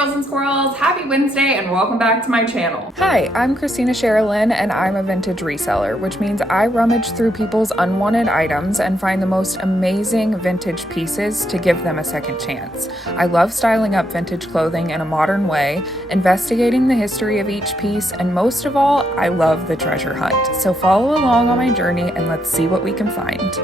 girls and squirrels, happy Wednesday and welcome back to my channel. Hi, I'm Christina Sherilyn and I'm a vintage reseller, which means I rummage through people's unwanted items and find the most amazing vintage pieces to give them a second chance. I love styling up vintage clothing in a modern way, investigating the history of each piece, and most of all, I love the treasure hunt. So follow along on my journey and let's see what we can find.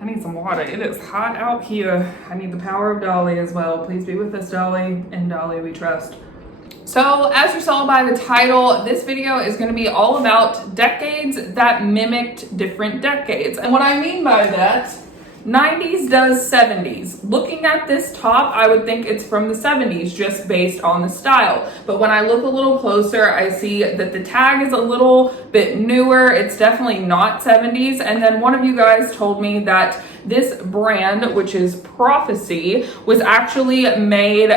I need some water. It is hot out here. I need the power of Dolly as well. Please be with us, Dolly. In Dolly we trust. So as you saw by the title, this video is going to be all about decades that mimicked different decades. And what I mean by that, 90s does 70s. Looking at this top, I would think it's from the 70s just based on the style. But when I look a little closer, I see that the tag is a little bit newer. It's definitely not 70s. And then one of you guys told me that this brand, which is Prophecy, was actually made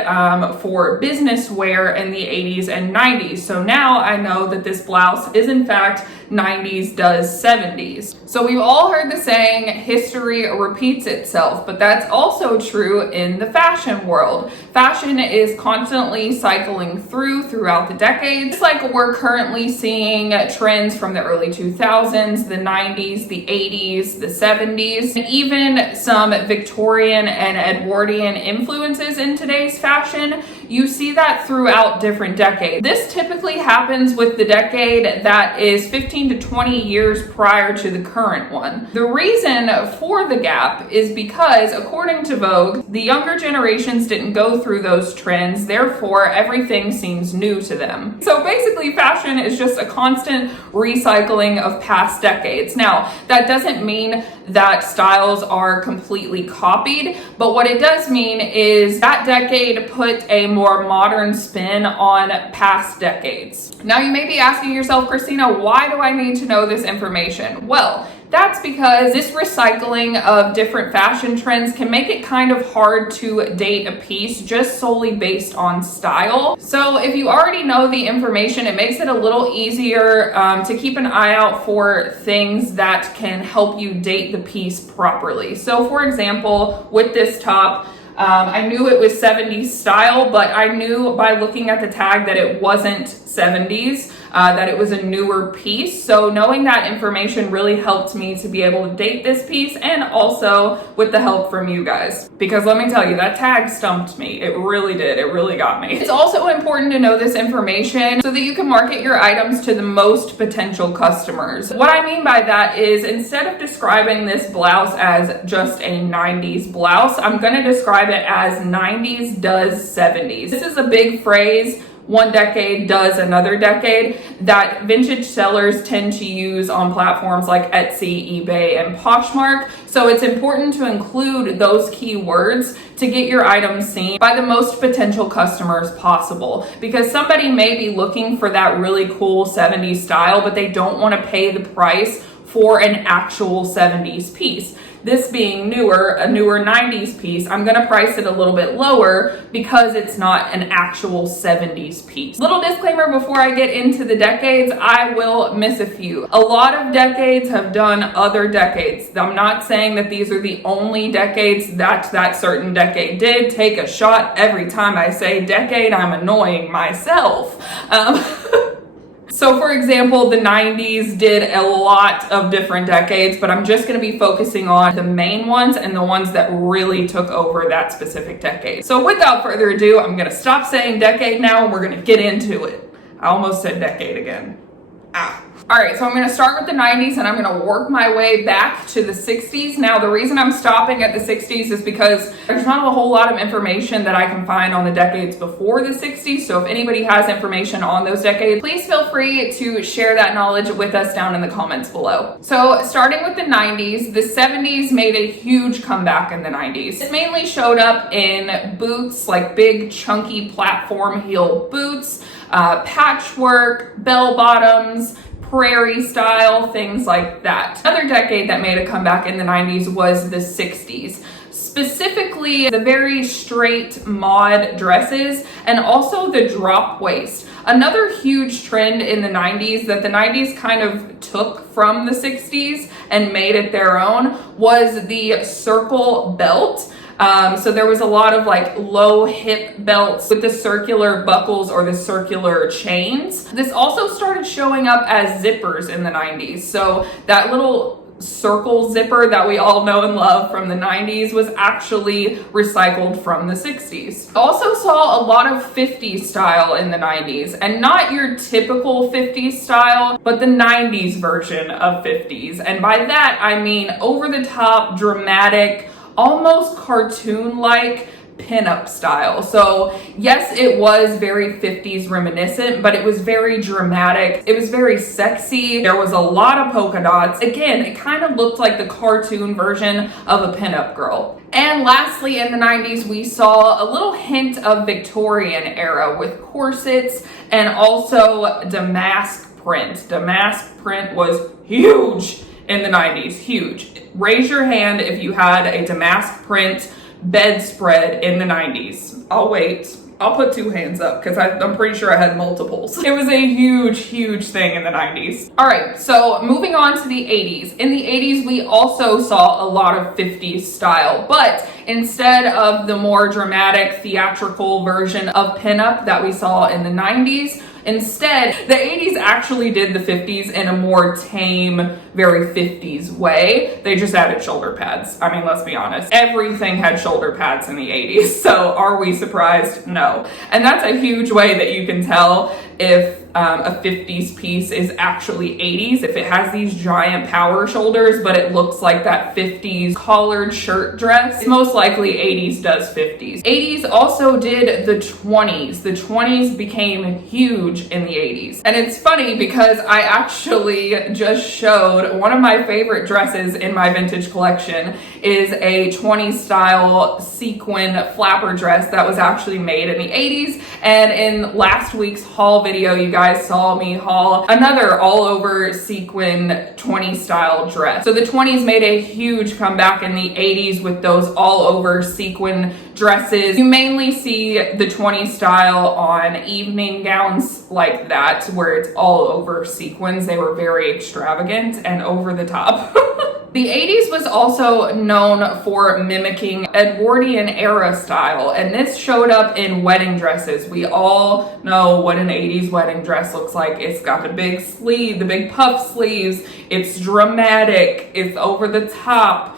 for business wear in the 80s and 90s. So now I know that this blouse is in fact 90s does 70s. So we've all heard the saying, history repeats itself, but that's also true in the fashion world. Fashion is constantly cycling throughout the decades. It's like we're currently seeing trends from the early 2000s, the 90s, the 80s, the 70s, and even some Victorian and Edwardian influences in today's fashion. You see that throughout different decades. This typically happens with the decade that is 15 to 20 years prior to the current one. The reason for the gap is because, according to Vogue, the younger generations didn't go through those trends, therefore everything seems new to them. So basically fashion is just a constant recycling of past decades. Now, that doesn't mean that styles are completely copied, but what it does mean is that decade put a more modern spin on past decades. Now you may be asking yourself, Christina, why do I need to know this information? Well, that's because this recycling of different fashion trends can make it kind of hard to date a piece just solely based on style. So if you already know the information, it makes it a little easier to keep an eye out for things that can help you date the piece properly. So for example, with this top, I knew it was 70s style, but I knew by looking at the tag that it wasn't 70s, that it was a newer piece. So knowing that information really helped me to be able to date this piece, and also with the help from you guys. Because let me tell you, that tag stumped me. It really did. It really got me. It's also important to know this information so that you can market your items to the most potential customers. What I mean by that is, instead of describing this blouse as just a 90s blouse, I'm going to describe it as 90s does 70s. This is a big phrase. One decade does another decade that vintage sellers tend to use on platforms like Etsy, eBay, and Poshmark. So it's important to include those keywords to get your items seen by the most potential customers possible, because somebody may be looking for that really cool 70s style, but they don't want to pay the price for an actual 70s piece. This being newer, a newer 90s piece, I'm gonna price it a little bit lower because it's not an actual 70s piece. Little disclaimer before I get into the decades, I will miss a few. A lot of decades have done other decades. I'm not saying that these are the only decades that certain decade did. Take a shot every time I say decade, I'm annoying myself. So for example, the 90s did a lot of different decades, but I'm just going to be focusing on the main ones and the ones that really took over that specific decade. So without further ado, I'm going to stop saying decade now and we're going to get into it. I almost said decade again. All right, so I'm going to start with the 90s and I'm going to work my way back to the 60s. Now, the reason I'm stopping at the 60s is because there's not a whole lot of information that I can find on the decades before the 60s. So if anybody has information on those decades, please feel free to share that knowledge with us down in the comments below. So starting with the 90s, the 70s made a huge comeback in the 90s. It mainly showed up in boots, like big chunky platform heel boots, patchwork, bell bottoms, prairie style, things like that. Another decade that made a comeback in the 90s was the 60s. Specifically, the very straight mod dresses and also the drop waist. Another huge trend in the 90s that the 90s kind of took from the 60s and made it their own was the circle belt. So there was a lot of like low hip belts with the circular buckles or the circular chains. This also started showing up as zippers in the 90s. So that little circle zipper that we all know and love from the 90s was actually recycled from the 60s. Also saw a lot of 50s style in the 90s, and not your typical 50s style, but the 90s version of 50s. And by that, I mean over the top, dramatic, almost cartoon-like pinup style. So yes, it was very 50s reminiscent, but it was very dramatic. It was very sexy. There was a lot of polka dots. Again, it kind of looked like the cartoon version of a pinup girl. And lastly, in the 90s, we saw a little hint of Victorian era with corsets and also damask print. Damask print was huge in the 90s, huge. Raise your hand if you had a damask print bedspread in the 90s. I'll wait. I'll put 2 hands up because I'm pretty sure I had multiples. It was a huge thing in the 90s. All right, so moving on to the 80s. In the 80s, we also saw a lot of 50s style, but instead of the more dramatic theatrical version of pinup that we saw in the 90s, instead, the 80s actually did the 50s in a more tame, very 50s way. They just added shoulder pads. I mean, let's be honest. Everything had shoulder pads in the 80s. So are we surprised? No. And that's a huge way that you can tell if a 50s piece is actually 80s, if it has these giant power shoulders, but it looks like that 50s collared shirt dress. It's most likely 80s does 50s. 80s also did the 20s. The 20s became huge in the 80s. And it's funny because I actually just showed one of my favorite dresses in my vintage collection is a 20s style sequin flapper dress that was actually made in the 80s. And in last week's haul video, you guys saw me haul another all over sequin 20s style dress. So the 20s made a huge comeback in the 80s with those all over sequin dresses. You mainly see the 20s style on evening gowns like that, where it's all over sequins. They were very extravagant and over the top. The 80s was also known for mimicking Edwardian era style, and this showed up in wedding dresses. We all know what an 80s wedding dress looks like. It's got the big sleeve, the big puff sleeves. It's dramatic. It's over the top.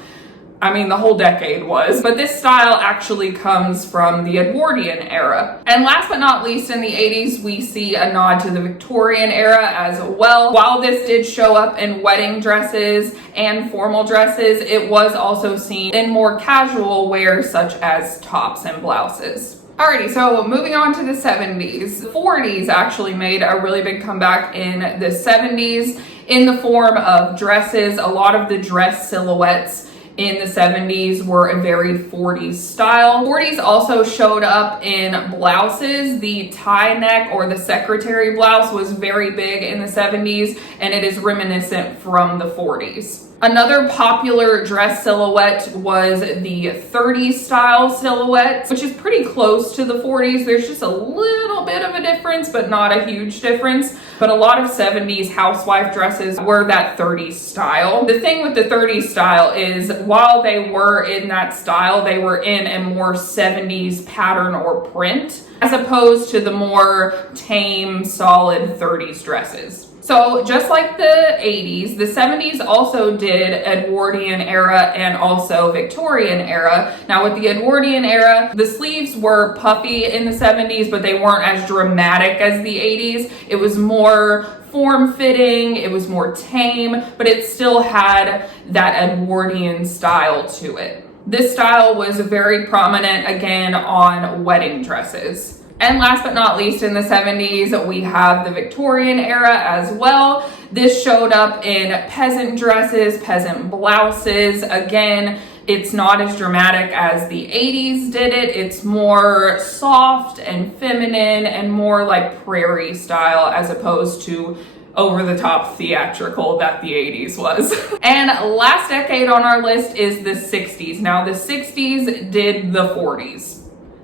I mean, the whole decade was. But this style actually comes from the Edwardian era. And last but not least, in the 80s, we see a nod to the Victorian era as well. While this did show up in wedding dresses and formal dresses, it was also seen in more casual wear, such as tops and blouses. Alrighty, so moving on to the 70s. The 40s actually made a really big comeback in the 70s in the form of dresses. A lot of the dress silhouettes in the 70s were a very 40s style. 40s also showed up in blouses. The tie neck or the secretary blouse was very big in the 70s, and it is reminiscent from the 40s. Another popular dress silhouette was the 30s style silhouette, which is pretty close to the 40s. There's just a little bit of a difference, but not a huge difference. But a lot of 70s housewife dresses were that 30s style. The thing with the 30s style is while they were in that style, they were in a more 70s pattern or print, as opposed to the more tame, solid 30s dresses. So just like the 80s, the 70s also did Edwardian era and also Victorian era. Now with the Edwardian era, the sleeves were puffy in the 70s, but they weren't as dramatic as the 80s. It was more form-fitting, it was more tame, but it still had that Edwardian style to it. This style was very prominent again on wedding dresses. And last but not least, in the 70s, we have the Victorian era as well. This showed up in peasant dresses, peasant blouses. Again, it's not as dramatic as the 80s did it. It's more soft and feminine and more like prairie style as opposed to over-the-top theatrical that the 80s was. And last decade on our list is the 60s. Now, the 60s did the 40s.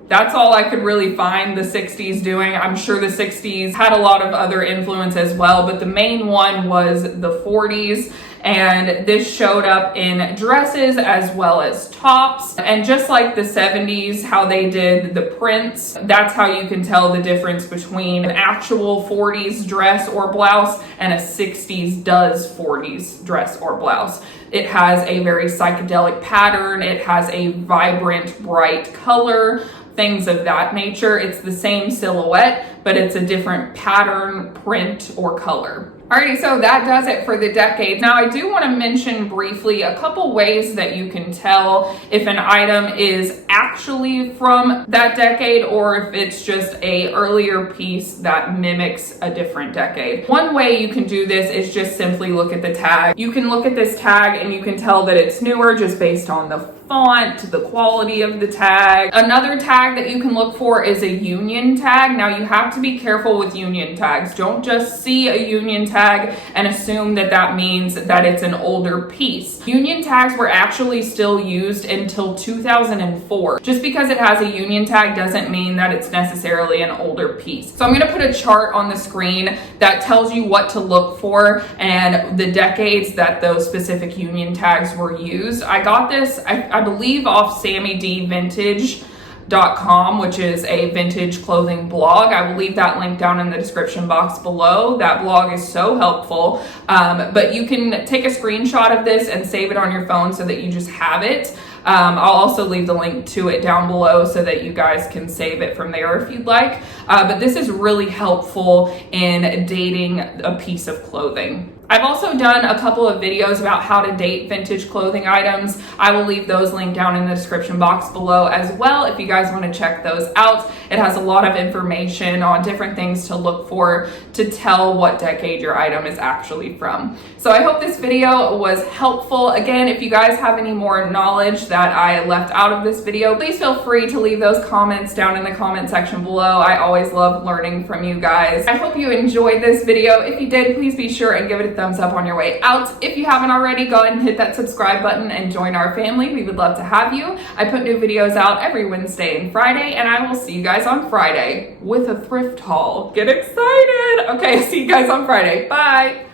That's all I could really find the 60s doing. I'm sure the 60s had a lot of other influence as well, but the main one was the 40s. And this showed up in dresses as well as tops. And just like the 70s, how they did the prints, that's how you can tell the difference between an actual 40s dress or blouse and a 60s does 40s dress or blouse. It has a very psychedelic pattern. It has a vibrant, bright color, things of that nature. It's the same silhouette, but it's a different pattern, print, or color. Alrighty, so that does it for the decades. Now, I do want to mention briefly a couple ways that you can tell if an item is actually from that decade or if it's just a earlier piece that mimics a different decade. One way you can do this is just simply look at the tag. You can look at this tag and you can tell that it's newer just based on the font, the quality of the tag. Another tag that you can look for is a union tag. Now, you have to be careful with union tags. Don't just see a union tag and assume that that means that it's an older piece. Union tags were actually still used until 2004. Just because it has a union tag doesn't mean that it's necessarily an older piece. So I'm going to put a chart on the screen that tells you what to look for and the decades that those specific union tags were used. I got this, I believe, off SammyDVintage.com, which is a vintage clothing blog. I will leave that link down in the description box below. That blog is so helpful. But you can take a screenshot of this and save it on your phone so that you just have it. I'll also leave the link to it down below so that you guys can save it from there if you'd like. But this is really helpful in dating a piece of clothing. I've also done a couple of videos about how to date vintage clothing items. I will leave those linked down in the description box below as well if you guys want to check those out. It has a lot of information on different things to look for to tell what decade your item is actually from. So I hope this video was helpful. Again, if you guys have any more knowledge that I left out of this video, please feel free to leave those comments down in the comment section below. I always love learning from you guys. I hope you enjoyed this video. If you did, please be sure and give it a thumbs up on your way out. If you haven't already, go ahead and hit that subscribe button and join our family. We would love to have you. I put new videos out every Wednesday and Friday, and I will see you guys on Friday with a thrift haul. Get excited. Okay, see you guys on Friday. Bye.